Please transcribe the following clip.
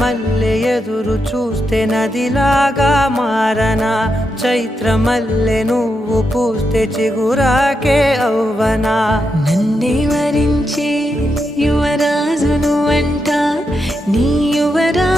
మల్లె ఎదురు చూస్తే నదిలాగా మారనా, చైత్రమల్లె నువ్వు పూస్తే చిగురాకే అవ్వనా. నన్నే వరించే యువరాజును అంట నీ యువరా